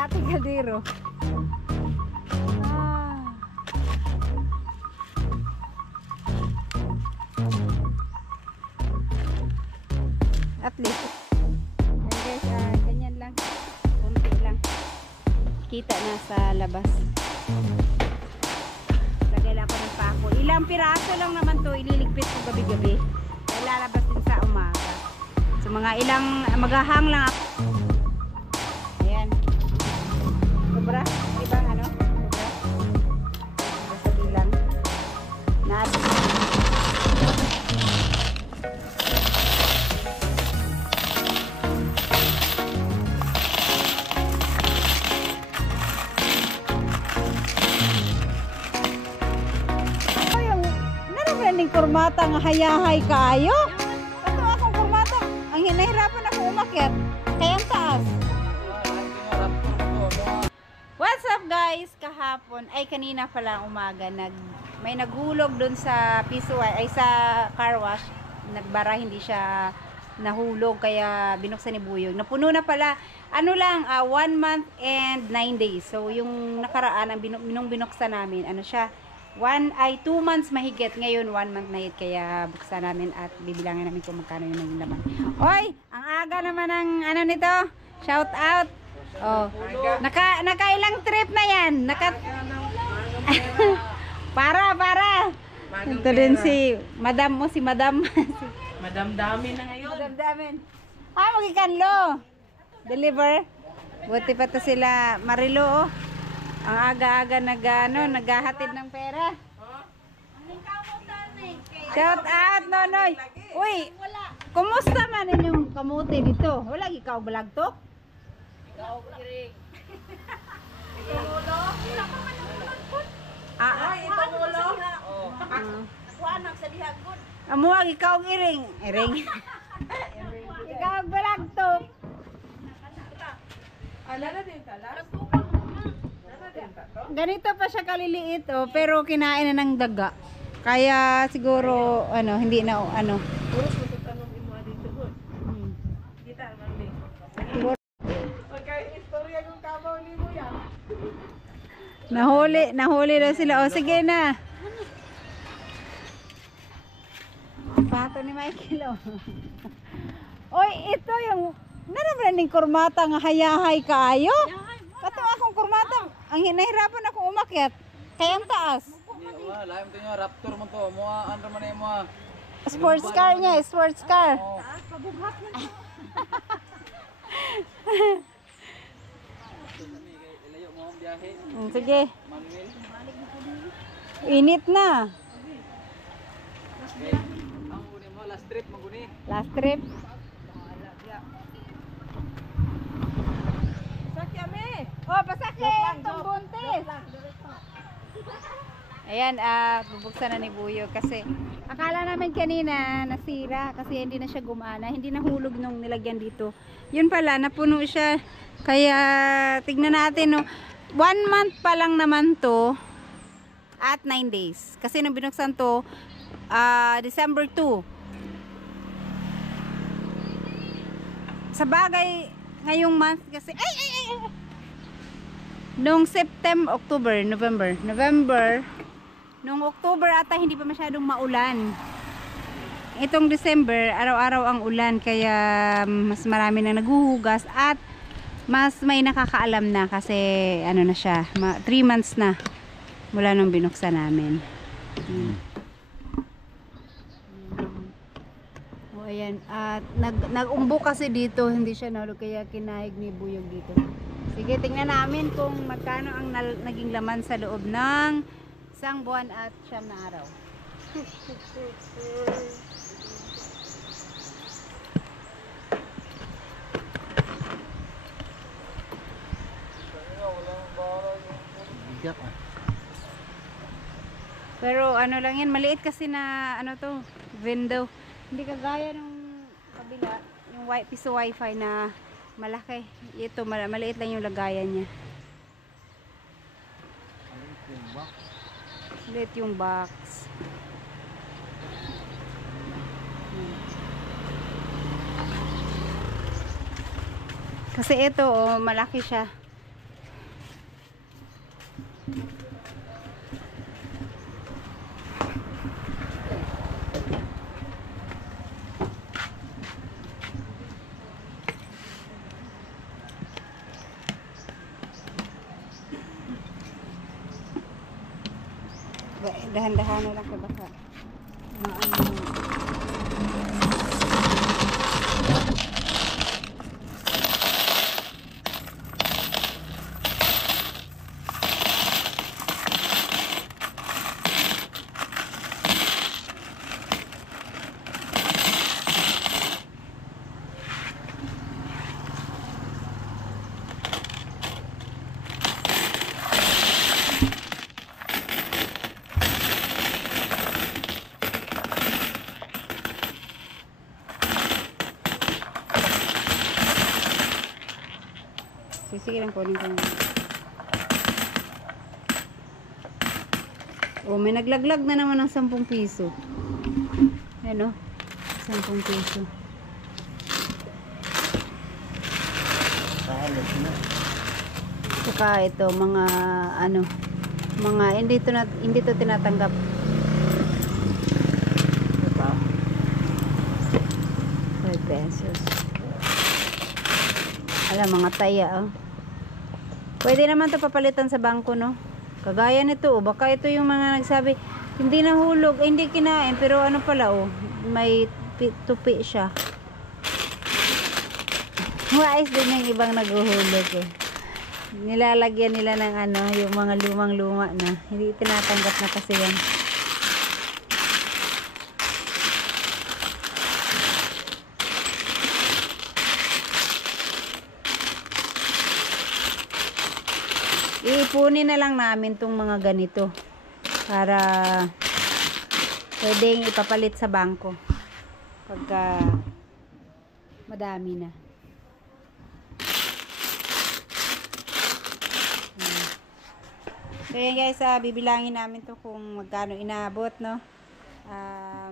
Ating kaldero. At least. Ayan guys, ganyan lang. Kunti lang. Kita na sa labas. Lagay lang ako ng pako. Ilang piraso lang naman to ililigpit ko gabi-gabi. Kaya lalabas din sa umaga. So mga ilang maghahang lang ako. Ayan. Sobra. Ibang ano? Sobra. Basta bilang. Natin. Kurmata nga hayahay kaayo. Ito akong kurmata. Ang hinahirapan ako umakyat. Kaya ang taas. What's up guys? Kahapon, ay kanina pala umaga, may naghulog dun sa PSY, ay sa car wash. Nagbara, hindi siya nahulog, kaya binuksan ni Buyog. Napuno na pala. Ano lang, 1 month and 9 days. So yung nakaraan, ang binuksan namin, ano siya, 2 months mahigit. Ngayon 1 month na hit, kaya buksan namin at bibilangan namin kung magkano yung naging laman. Oy, ang aga naman ng ano nito. Shout out. Oh, nakailang trip na yan. Para. Ito din si Madam mo, si Madam. Madam Dami na ngayon. Madam Dami. Magikanlo. Deliver. Buti pa to sila Marilo, oh. Ang aga-aga naghahatid ng pera. Shout out, Nonoy. Uy, kumusta man inyong kamuti dito? Wala ikaw balagtok? Ikaw iring. Ito ulo. Ako anak sa dihagod. Amuag ikaw iring. Iring. Ikaw balagtok. Alala din tala. Ganito pa siya kaliliit, oh, pero kinain na ng daga. Kaya siguro ano, hindi na ano. Puro susutanong imo dito good. Kita man ni. Okay, istorya kung kabaw nimo yan. Nahuli na sila. O sige na. Pato ni Michael, oh. Oy, ito yung nanabranding kurmata nga hayahay kaayo. Kato akong kurmata. Ang hinahirapan ako umakyat. Kaya ang taas. Lahat mo niya Raptor mo to. Mo ano man mo. Sports car niya, sports car. Taas pabughat na. Ilayo mo ang biyahe. Sige. Manuel. Init na. Okay. Ang uni mo last trip mo guni. Last trip. Oh, pasakit! Itong buntis! Ayan, bubuksan na ni Buyo kasi akala namin kanina nasira kasi hindi na siya gumana, hindi nahulog nung nilagyan dito. Yun pala, napuno siya. Kaya tignan natin, no. 1 month pa lang naman to at 9 days. Kasi nung binuksan to, December 2. Sa bagay, ngayong month kasi, nung September, October, November, nung October ata hindi pa masyadong maulan. Itong December, araw-araw ang ulan, kaya mas marami na naghuhugas at mas may nakakaalam na kasi ano na siya, 3 months na mula nung binuksan namin. O ayan, at nag-umbo kasi dito, hindi siya nahulog, kaya kinahig ni Buyog dito. Sige, tingnan namin kung magkano ang naging laman sa loob ng 1 buwan at 9 na araw. Pero ano lang yan, maliit kasi na ano to, window. Hindi kagaya nung kabila, yung piso wifi na malaki. Ito, maliit lang yung lagayan niya. Maliit yung box. Kasi ito, oh, malaki siya. Dahan-dahan na lang ka baka maano. Sige lang kunin ko. Oh, may naglaglag na naman ng 10 piso. Ano? 10 piso. Saka ito mga ano, mga hindi to tinatanggap. Ito. 5 pesos. Alam, mga taya, oh. Pwede naman to papalitan sa bangko, no? Kagaya nito, oh. Baka ito yung mga nagsabi, hindi nahulog, hindi kinain, pero ano pala, oh. May tupi siya. Wais din yung ibang naguhulog, eh. Nilalagyan nila ng ano, yung mga lumang-luma na. Hindi tinatanggap na kasi yan. Iipunin na lang namin tong mga ganito para pwedeng ipapalit sa bangko pagka madami na. So yan guys, bibilangin namin to kung magkano inaabot, no?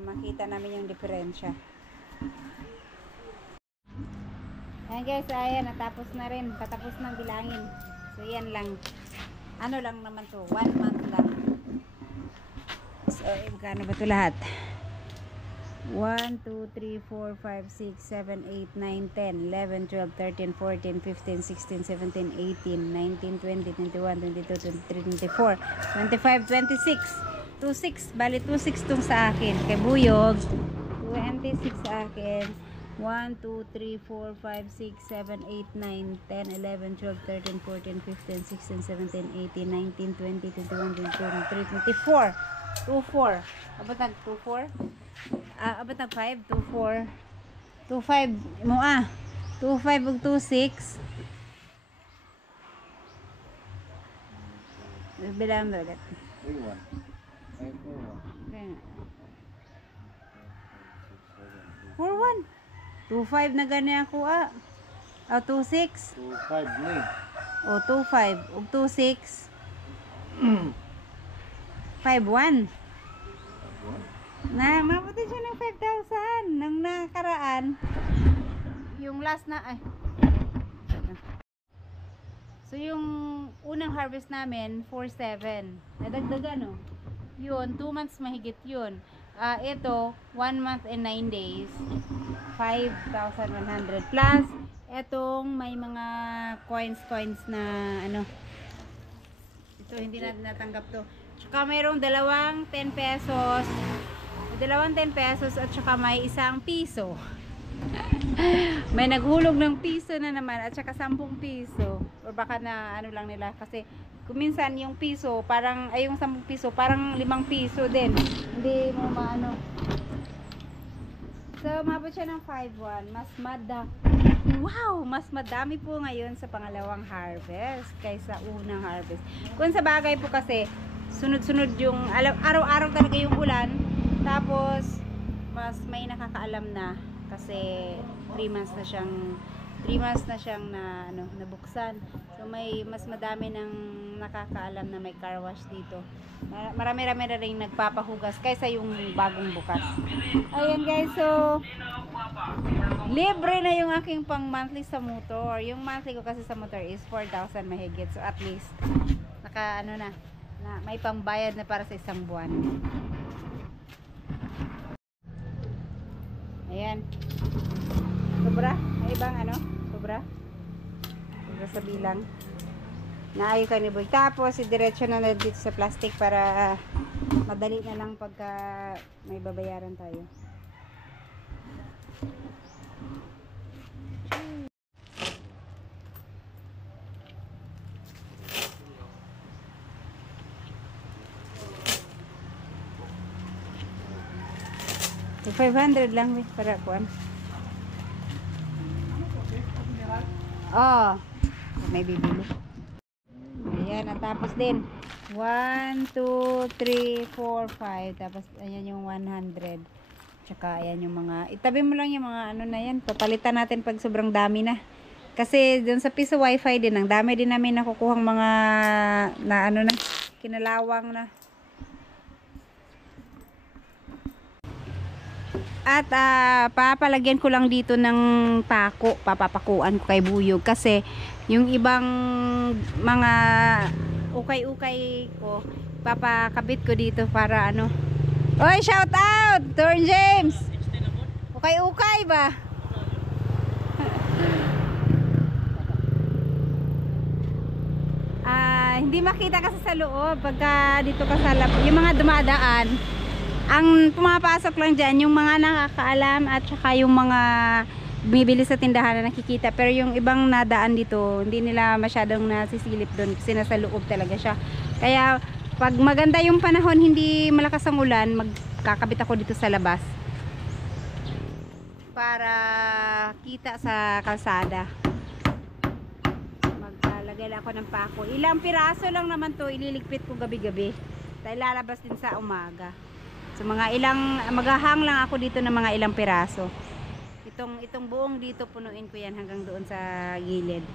Makita namin yung diferensya. Ayan guys, ayan, natapos na rin, patapos ng bilangin. So yan lang, ano lang naman to, 1 month lang. So magkano ba to lahat? 1, 2, 3, 4, 5, 6, 7, 8, 9, 10, 11, 12, 13, 14, 15, 16, 17, 18, 19, 20, 21, 22, 23, 24, 25, 26, 26, bali 26 tong sa akin, kay Buyog, 26 sa akin, 1, 2, 3, 4, 5, 6, 7, 8, 9, 10, 11, 12, 13, 14, 15, 16, 17, 18, 19, 20, 21, 22, 23, 24, 24, abot nag 24? Abot nag 5, 24, 25, mo 25 ug 26. Bilang ba ulit? 4-1. 2-5 na gani ako 2-6. 2-5 ni. 2-5 ug 2-6. 5-1. Na mabuti siya ng 5,000 nang nakaraan. Yung last na so yung unang harvest namin 4,700. Nadagdagan, no? Yun 2 months mahigit yun. Ito 1 month and 9 days 5,100 plus etong may mga coins na ano, ito hindi na natanggap to. Tsaka mayroong dalawang 10 pesos at tsaka may isang piso. May naghulog ng piso na naman at tsaka 10 piso or baka na ano lang nila kasi kuminsan yung piso parang ay yung 10 piso parang 5 piso din, hindi mo maano. So mabot siya ng 5,100. Mas madami po ngayon sa pangalawang harvest kaysa unang harvest. Kung sa bagay po kasi sunod-sunod yung araw-araw talaga yung ulan, tapos mas may nakakaalam na kasi 3 months na siyang na ano, nabuksan. So may mas madami ng nakakaalam na may car wash dito. Marami-rami na rin nagpapahugas kaysa yung bagong bukas. Ayan guys, so libre na yung aking pang monthly sa motor. Yung monthly ko kasi sa motor is 4,000 mahigit. So at least naka ano na may pangbayad na para sa isang buwan. Ayan. Sobra? May ibang ano? Sobra? Sobra sa bilang. Naayo ka ni Boy. Tapos, diretso na dito sa plastic para madali na lang pagka may babayaran tayo. So, 500 lang para kuan. Oh, may bibili. Ayan, at tapos din 1, 2, 3, 4, 5. Tapos ayan yung 100. Tsaka ayan yung mga, itabi mo lang yung mga ano na yan. Papalitan natin pag sobrang dami na. Kasi dun sa piso wifi din, ang dami din namin nakukuhang mga na ano na, kinalawang na. At papalagyan ko lang dito ng pako, papapakuan ko kay Buyog kasi yung ibang mga ukay-ukay ko papakabit ko dito para ano. Oy, shout out Torn James. Ukay-ukay ba? Hindi makita kasi sa loob pagka dito ka sa lab, yung mga dumadaan. Ang pumapasok lang dyan yung mga nakakaalam at saka yung mga bumibili sa tindahan na nakikita. Pero yung ibang nadaan dito, hindi nila masyadong nasisilip doon kasi nasa loob talaga siya. Kaya pag maganda yung panahon, hindi malakas ang ulan, magkakabit ako dito sa labas para kita sa kalsada. Maglalagay lang ako ng pako. Ilang piraso lang naman to, ililigpit ko gabi-gabi. Dahil lalabas din sa umaga. So mga ilang, maghahang lang ako dito ng mga ilang piraso. Itong buong dito punuin ko yan hanggang doon sa gilid.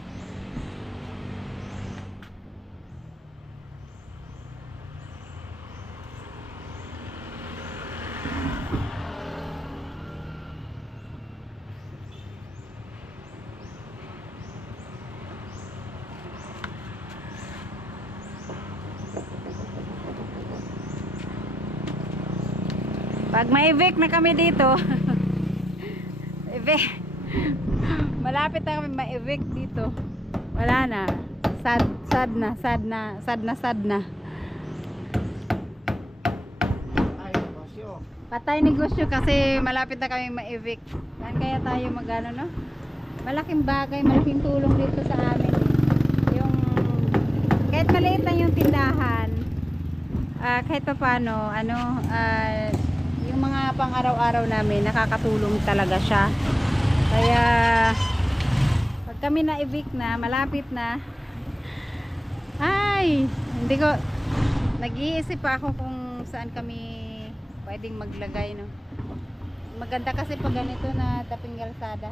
Pag ma-evict na kami dito, malapit na kami ma-evict dito. Wala na. Sad na. Patay negosyo kasi malapit na kami ma-evict. Saan kaya tayo magano, no? Malaking bagay, malaking tulong dito sa amin. Yung kahit maliit lang yung tindahan, kahit pa paano, yung mga pang-araw-araw namin nakakatulong talaga siya. Kaya pag kami na-evict na, malapit na, ay hindi ko nag-iisip pa ako kung saan kami pwedeng maglagay, no. Maganda kasi pag ganito na taping kalsada.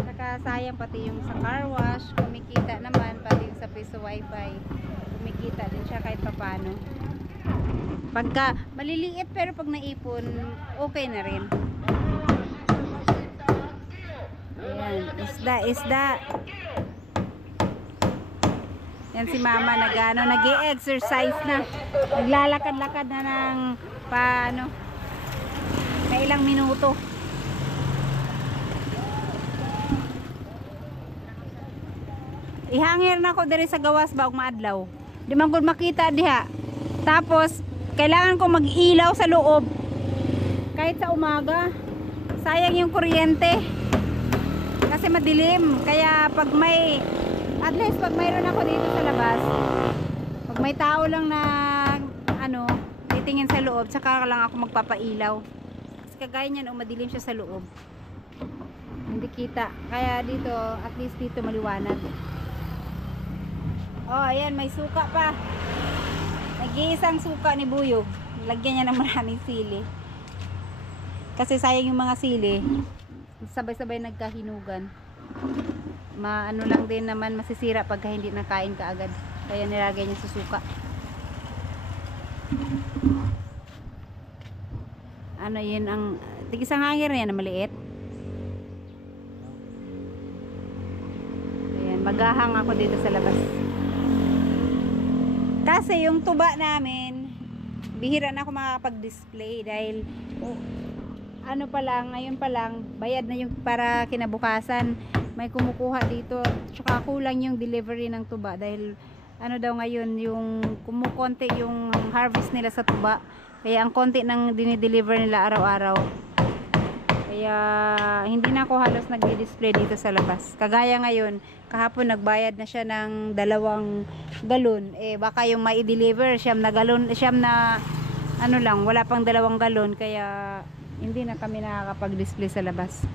Saka sayang pati yung sa car wash, kumikita naman, pati yung sa piso wifi kumikita din siya kahit papano. Pagka maliliit pero pag naipon, okay na rin. Ayan, isda. Yan si mama nag-exercise na. Naglalakad-lakad na ng na ilang minuto. Ihangir na ko diri sa gawas ba og maadlaw. Di man gud makita diha. Tapos kailangan ko mag-ilaw sa loob kahit sa umaga. Sayang yung kuryente kasi madilim. Kaya pag may, at least pag mayroon ako dito sa labas, pag may tao lang na titingin sa loob, saka lang ako magpapailaw. Kasi kagaya niyan, madilim siya sa loob, hindi kita. Kaya dito, at least dito maliwanag. Oh, ayan, may suka pa. Nag-iisang suka ni Buyog. Lagyan niya ng maraming sili. Kasi sayang yung mga sili. Sabay-sabay nagkahinugan. Ano lang din naman masisira pagka hindi nakain ka agad. Kaya nilagay niya sa suka. Ano yun ang tigisang hangin yan na maliit. Ayan, maghahang ako dito sa labas. Kasi yung tuba namin, bihira na ako makakapag-display dahil ano pa lang, ngayon pa lang, bayad na yung para kinabukasan. May kumukuha dito. Tsaka kulang yung delivery ng tuba dahil ano daw ngayon, yung kumukonti yung harvest nila sa tuba. Kaya ang konti ng dinideliver nila araw-araw. Kaya hindi na ako halos nagdi-display dito sa labas. Kagaya ngayon, kahapon nagbayad na siya ng 2 galon. Eh baka yung mai-deliver siyam na galon, siyam na ano lang, wala pang 2 galon. Kaya hindi na kami nakakapag-display sa labas.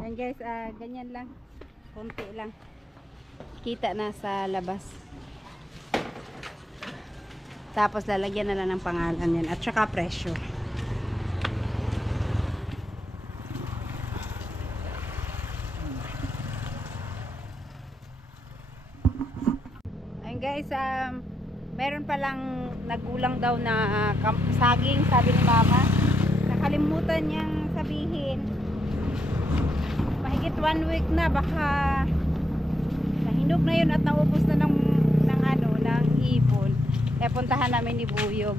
Ayan guys, ganyan lang. Konti lang. Kita na sa labas. Tapos lalagyan na lang ng pangalan yan. At saka presyo. Ayan guys, meron palang nagulang daw na saging, sabi ni mama. Nakalimutan niyang sabihin. Mahigit 1 week na, baka nahinog na yun at naubos na ng ibon. Eh puntahan namin ni Buyog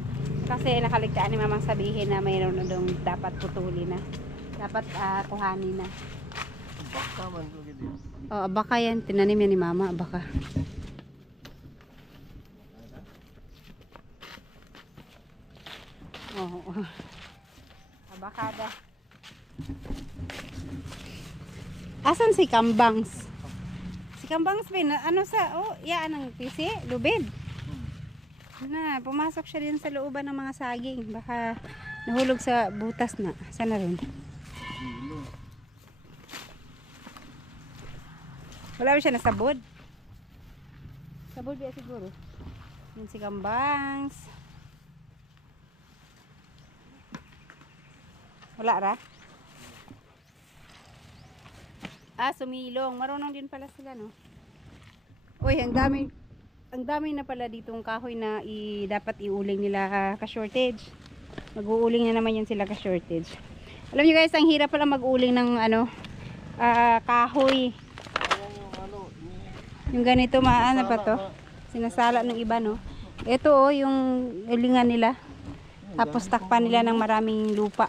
kasi nakaligtaan ni mamang sabihin na mayroon na dong dapat putulin na, dapat kuhanin na. Baka man to gid. Oo, baka yan, tinanim yan ni mama, baka. Oo. Abakada. Asan si Kambangs? Si Kambangs ano sa, yan ang pisi, lubid. Na, pumasok siya din sa looban ng mga saging. Baka nahulog sa butas na. Sana rin. Wala ba siya nasabod? Sabod ba siguro? Yun si Kambangs. Wala ra? Sumilong. Marunong din pala sila, no? Uy, ang dami na pala ditong kahoy na dapat iuling nila ka-shortage. Mag-uuling na naman yan sila ka-shortage. Alam nyo guys, ang hirap pala mag-uling ng kahoy. Yung ganito, maana pa to? Sinasala ng iba, no? Ito yung ulingan nila. Tapos takpan nila ng maraming lupa.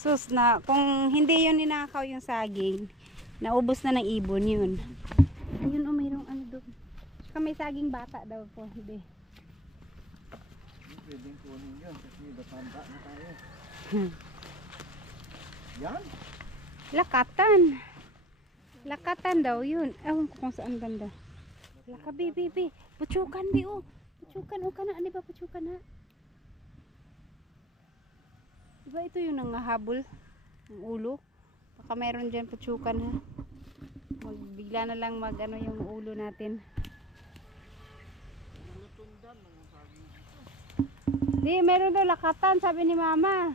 Sus na, kung hindi yun ninakaw yung saging, naubos na ng ibon yun. Ayun mayroong ano doon. Saka may saging bata daw po. Hindi. Pwedeng kunin yun kasi batanda na tayo. Yan? Lakatan. Lakatan daw yun. Ewan ko kung saan banda. Laka, baby. Puchukan, Puchukan, o ka na. Ano ba puchukan ha? Diba ito yung nangahabol ng ulo? Baka meron dyan puchukan ha. Bigla na lang yung ulo natin. Di, meron daw lakatan, sabi ni mama.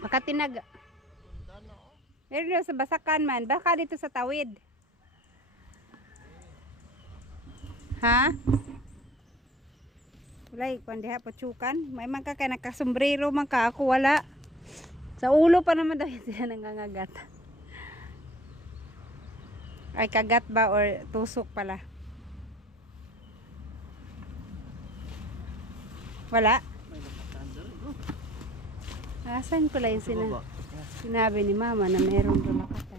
Baka tinag. Meron daw sa Basakan man. Baka dito sa Tawid. Ha? Wala, kundi ha, puchukan. May man ka nakasombrero man ka. Ako wala. Sa ulo pa naman daw yun sila nangangagat. Ay, kagat ba or tusok pala? Wala? Asan pala yung sinabi ni mama na meron lumakatan?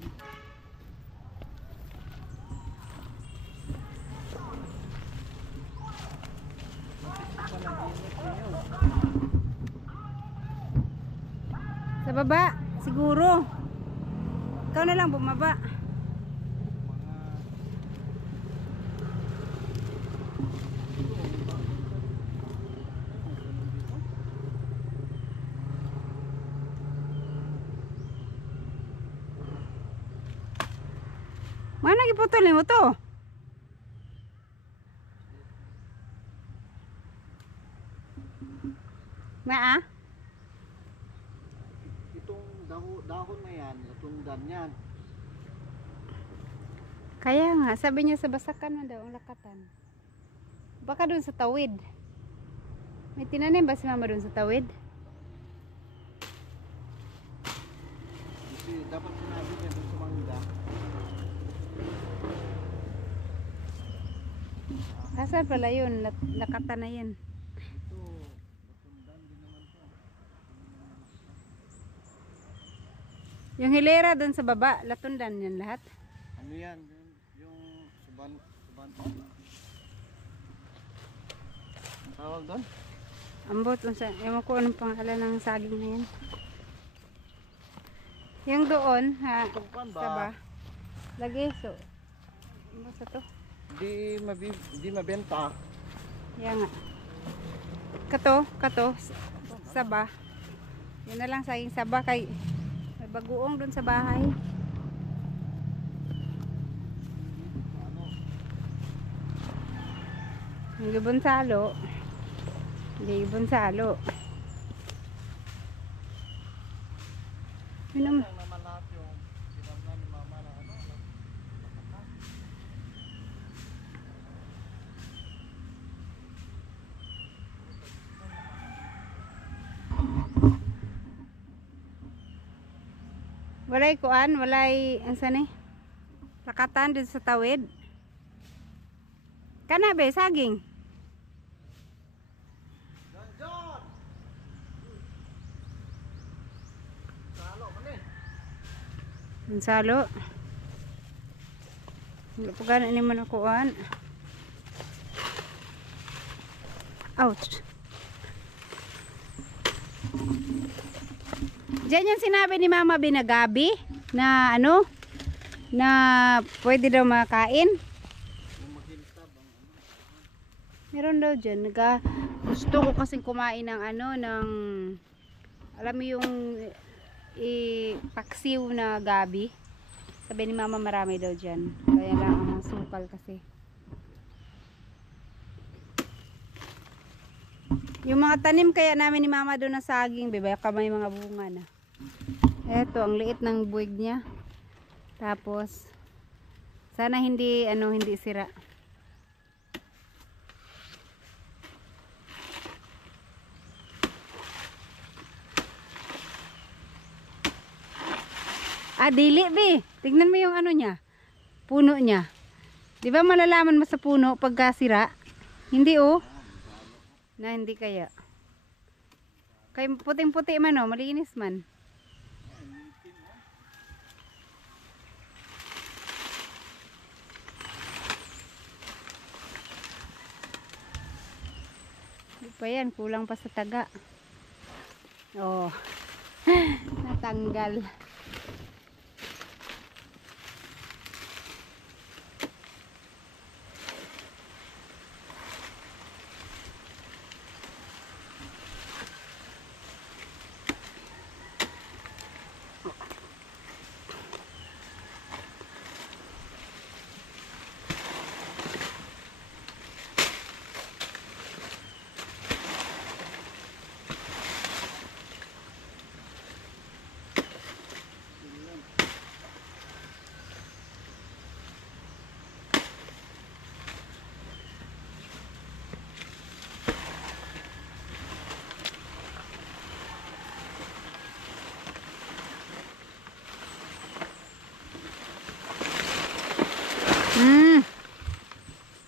Sa baba, siguro. Ikaw na lang bumaba. Mana giputol mo to? Na ah? Itong dahon na yan, latundan yan. Kaya nga, sabi niya sa basakan na daw ang lakatan. Baka doon sa tawid. May tinanim ba si mama doon sa tawid? Kasi dapat sinabi niya dun sa mangga. Asan pala yun? Lakatan na yan. Ito, latundan din naman to. Yung hilera doon sa baba, latundan yan lahat. Ano yan? Yung suban. Ang tawag doon? Ambot, ewan ko anong pangalan ng saging na yan. Yung doon, ha, Tungkan ba? saba. Lagi, so. Ano sa to? Di mabenta. Yan nga. Kato, saba. Yun na lang saging saba kay may baguong doon sa bahay. Hindi bonsalo. Hindi bonsalo. Yun naman. Ang naman lahat yung pinamnan ni mama na ano. Walay kuan, walay ansa ni? Lakatan dito sa tawid. Kana be saging. John! Salo man eh. Salo. Wala pa gana ni man ako kuan. Ouch. Diyan yung sinabi ni Mama Binagabi na ano na pwede daw makain. Meron daw dyan. Gusto ko kasing kumain ng ano ng alam mo yung paksiw na gabi. Sabi ni Mama marami daw dyan. Kaya lang ang sukal kasi. Yung mga tanim kaya namin ni Mama doon na saging, bebe, kamay mga bunga na. Eto, ang liit ng buwig niya. Tapos, sana hindi, hindi sira. Dili, be. Tignan mo yung ano niya. Puno niya. Di ba malalaman mo sa puno pagka sira? Hindi, oh. Na hindi kaya. Kay puting-puti man, oh, malinis man. Di pa yan, kulang pa sa taga. Oh. Natanggal.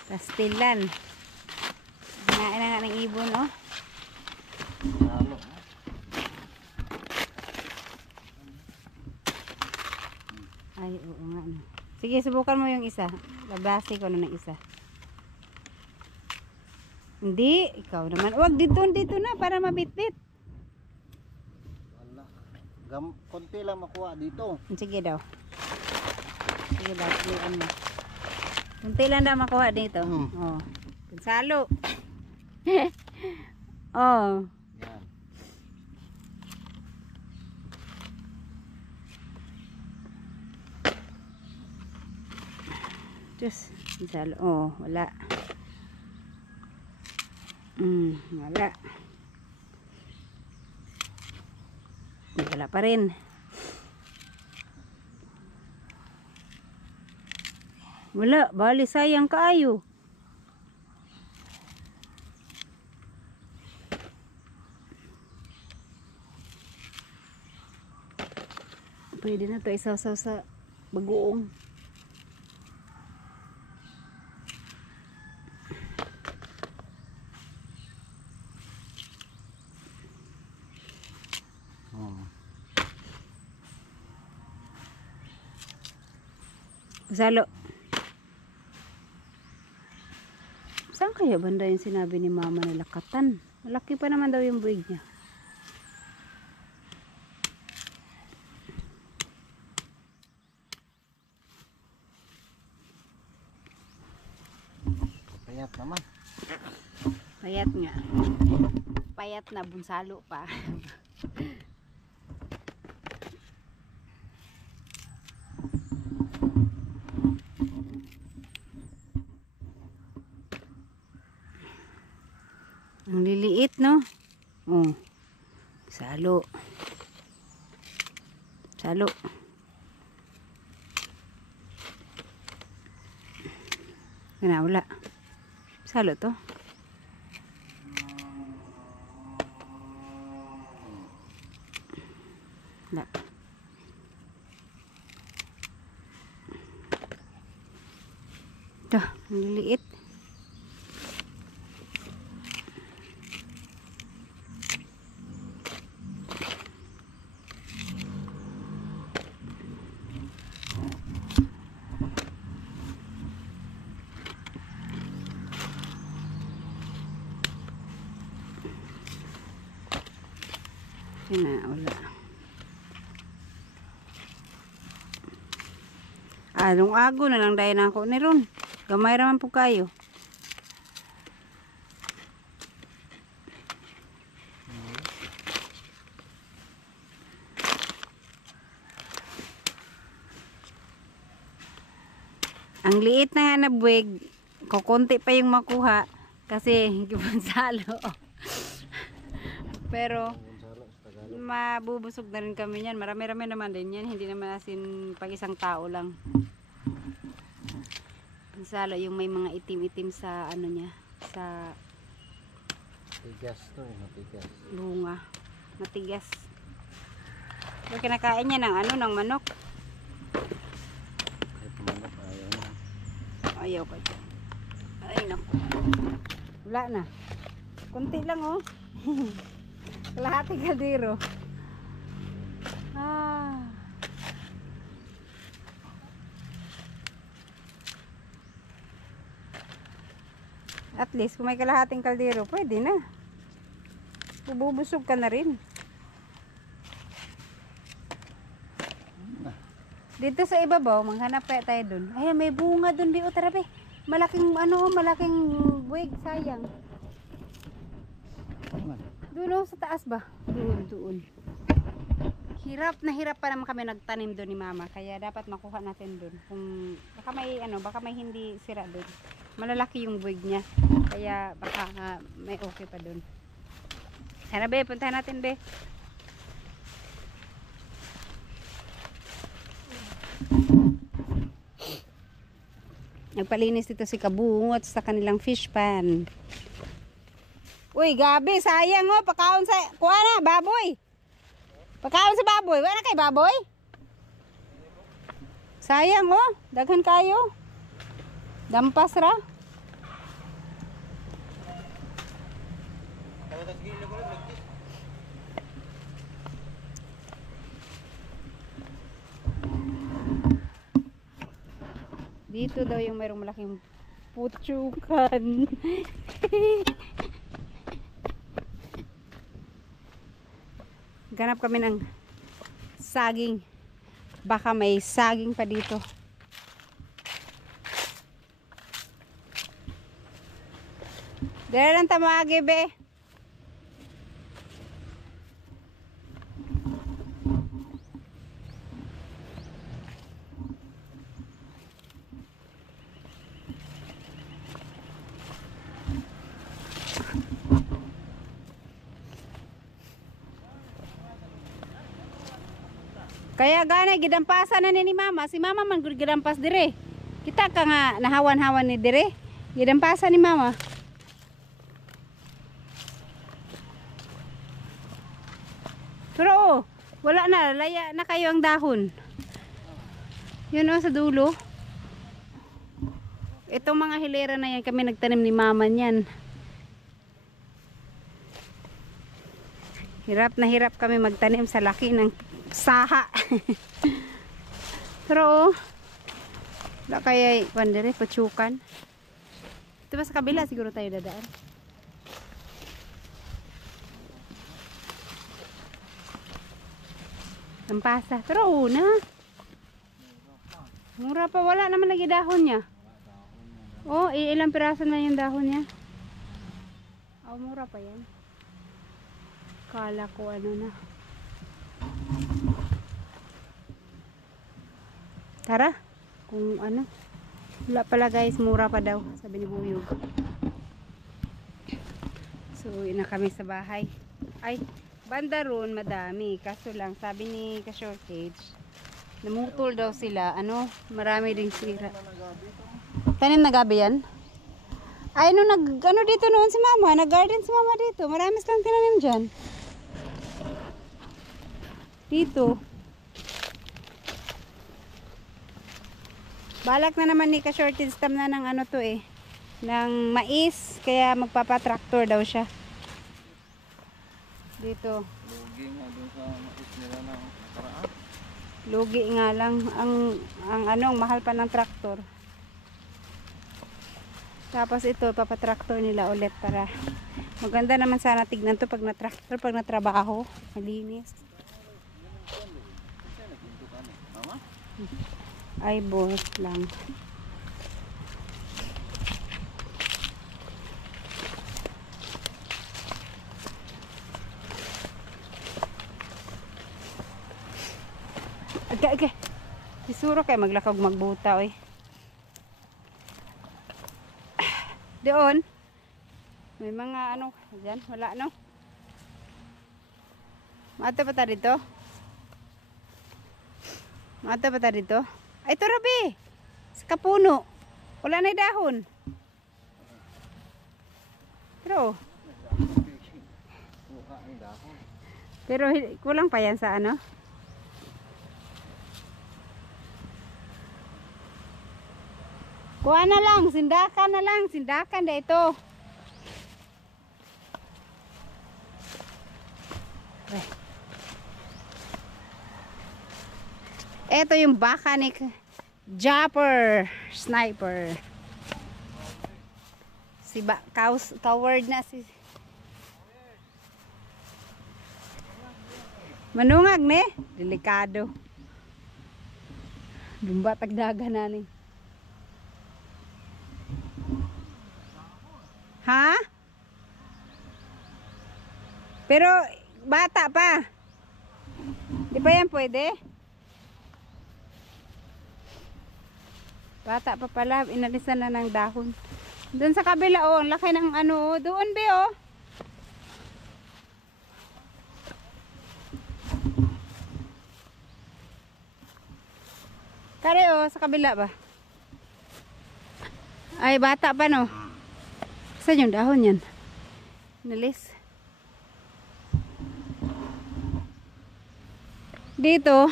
Pastilan. Kinain na nga ng ibon, oh. Salo. Ay, oo nga. No. Sige, subukan mo yung isa. Labasi ko na ng isa. Hindi, ikaw naman. Wag dito na para mabitbit. Wala. Konti lang makuha dito. Sige daw. Sige daw, pilihan mo. Kunti lang daw makuha dito. Oh. Salo. Oh. Yan. Diyos, salo. Oh, wala. Wala. Wala pa rin. Wala, bali sayang kaayo. Pwede na to isaw-saw sa bagoong. Salo. Saan kaya banda yung sinabi ni mama na lakatan? Malaki pa naman daw yung buwig niya. Payat naman. Payat nga. Payat na bunsalo pa. Ang liliit, no? Oh. Salo. Salo. Wala. Salo to. Wala. Ito, ang liliit. Yun na, wala. Anong ago na lang dahil na ako ni Ron. Gamay raman po kayo. Ang liit na nga na buwig. Kukunti pa yung makuha. Kasi gibansalo. Pero mabubusog na rin kami yan. Marami-rami naman din yan. Hindi naman asin pag isang tao lang. Bansalo yung may mga itim-itim sa ano niya. Sa Matigas to eh, matigas. bunga. Matigas. So, kinakain niya ng ano, ng manok. Kahit manok, ayaw na. Ayaw pa dyan. Ay, naku. Wala na. Kunti lang, oh. Kalahati kaldero. At least, kung may kalahating kaldero, pwede na. Bubusog ka na rin. Dito sa ibabaw, maghanap kaya tayo dun. Ay, may bunga dun di o tarabi. Malaking ano, malaking buwig, sayang. Doon o, sa taas ba? Doon. Hirap na hirap pa naman kami nagtanim doon ni mama. Kaya dapat makuha natin doon. Kung baka may hindi sira doon. Malalaki yung buwig niya. Kaya baka may okay pa doon. Sana be, puntahan natin be. Nagpalinis dito si Kabungot sa kanilang fish pan. Uy, gabi, sayang oh, pakaon sa, kuha na, baboy. Pakaon sa baboy, wala na kay baboy? Sayang oh, daghan kayo. Dampas ra. Dito daw yung mayroong malaking putsukan. Ganap kami ng saging. Baka may saging pa dito. Dere lang tamagi be. Kaya gana gidampasan na ni mama. Si mama man gud gidampas dire. Kita ka nga nahawan-hawan ni dire. Gidampasan ni mama. Pero oh, wala na, laya na kayo ang dahon. Yun oh, sa dulo. Itong mga hilera na yan, kami nagtanim ni mama niyan. Hirap na hirap kami magtanim sa laki ng saha. Pero oh, wala kaya pandere, patsukan. Ito ba sa kabila siguro tayo dadaan? Lampasa. Pero una. Mura pa. Wala naman lagi dahon niya. Oh, ilang piraso na yung dahon niya. Oh, mura pa yan. Kala ko ano na. Tara. Kung ano. Wala pala guys. Mura pa daw. Sabi ni Buyog. So, uwi na kami sa bahay. Ay. Banda ron, madami. Kaso lang, sabi ni ka-shortage, namutol daw sila. Ano, marami ding sira. Tanim na gabi yan? Ay, ano dito noon si mama? Nag-garden si mama dito. Marami silang tinanim dyan. Dito. Balak na naman ni ka-shortage tam na ng ano to eh. Ng mais. Kaya magpapatraktor daw siya. Dito. Lugi nga dun sa mais nila na karaan. Lugi nga lang ang mahal pa ng traktor. Tapos ito papatraktor nila ulit para maganda naman sana tignan to pag na-traktor, pag natrabaho, malinis. Ay boss lang. Okay. Isuro kay maglakaw magbuta oy. Doon. May mga ano diyan, wala no. Mata pa ta dito. Mata pa ta dito. Ay to rabi. Sa kapuno. Wala na dahon. Pero kulang pa yan sa ano? Kuha na lang, sindakan na lang, sindakan na ito. Ito yung baka ni Japper Sniper. Si coward na si manungag ne, delikado. Lumba tagdaga na ni. Ha? Pero bata pa. Di ba yan pwede? Bata pa pala, inalisan na ng dahon. Doon sa kabila oh, ang laki ng ano, doon be oh. Kare oh, sa kabila ba? Ay, bata pa no. Saan yung dahon yan? Nalis. Dito.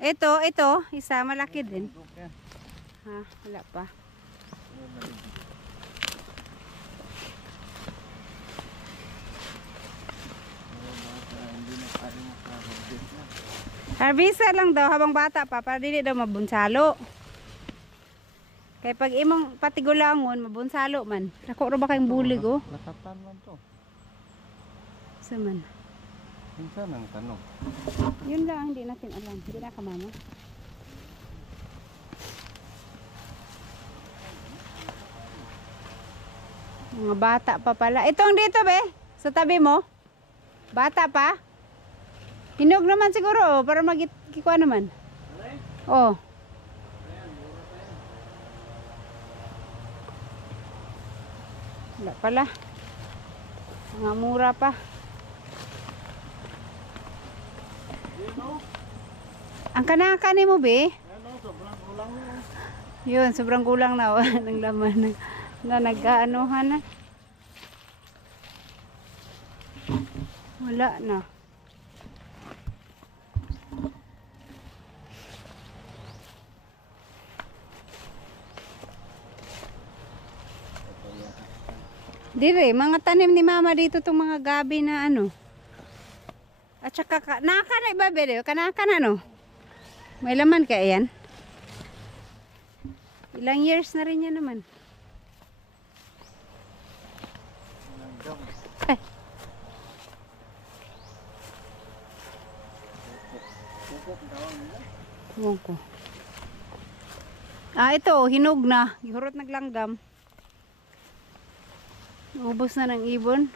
Ito. Isa malaki din. Ha, wala pa. Harvester lang daw habang bata pa para dili daw mabunsalo. Kaya pag imong patigulangon, mabunsalo man. Ako ro ba kayong bulig oh? Nasaktan man to. Saman. Minsan ang tanong. Yun lang, hindi natin alam. Hindi na ka mama. Mga bata pa pala. Itong dito be, sa tabi mo. Bata pa. Hinog naman siguro oh, para magkikuha naman. Oh. Wala pala. Mga mura pa. Ang kanaka ni mo, be? Ano, sobrang kulang mo. Yun, sobrang kulang na. Oh, ng laman na nag-aanuhan na. Wala na. Dire, mga tanim ni mama dito tong mga gabi na ano. At saka, naka na iba, bebe. Kanaka na, no? May laman ka yan? Ilang years na rin yan naman. Ay. Ewan ko. Ah, ito, hinog na. Ihurot naglanggam. Ubos na ng ibon.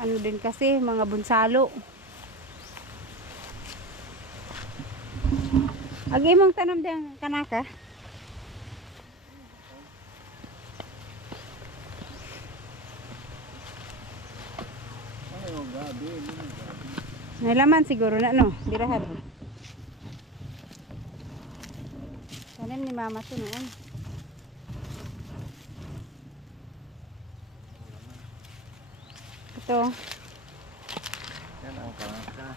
Ano din kasi, mga bunsalo. Agi mong tanong din kanaka. Ano, gabi. May laman siguro na, no? Dirahan. Tanim ni mama to noon. Ito. Yan ang kanaka.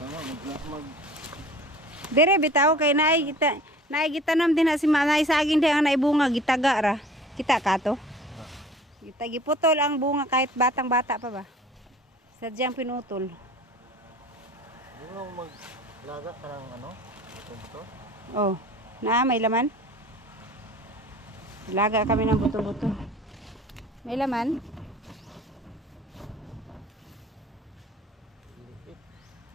Tama, Dire bitaw kay naay gitanam din na si manay saging din ang naibunga gitaga ra. Kita ka to? Kita giputol ang bunga kahit batang-bata pa ba? Sadyang pinutol. Hindi mo maglaga ka ng ano? Buto-buto? Oh, na may laman. Laga kami ng buto-buto. May laman?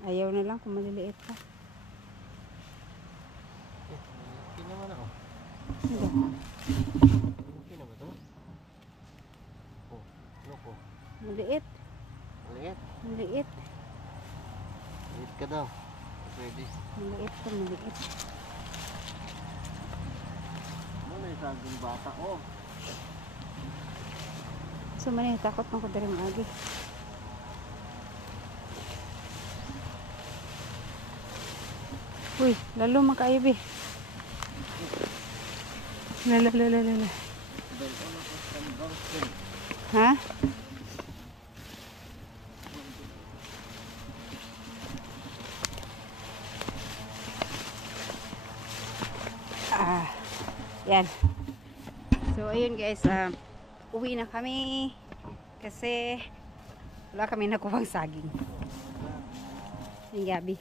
Ayaw na lang kung maliliit pa. Hindi naman ako. Hindi. Hindi na ba ito? Oh, ano po? Maliit. Maliit. Maliit. Maliit ka daw. Pwede. Maliit pa, maliit. Ano na yung saging bata? Oh. So man takot man ko diri maagi. Uy, lalo makaibi. Lala. Ha? Ah, yan. So, ayun guys, uwi na kami kasi wala kami nakuhang saging. Yung gabi.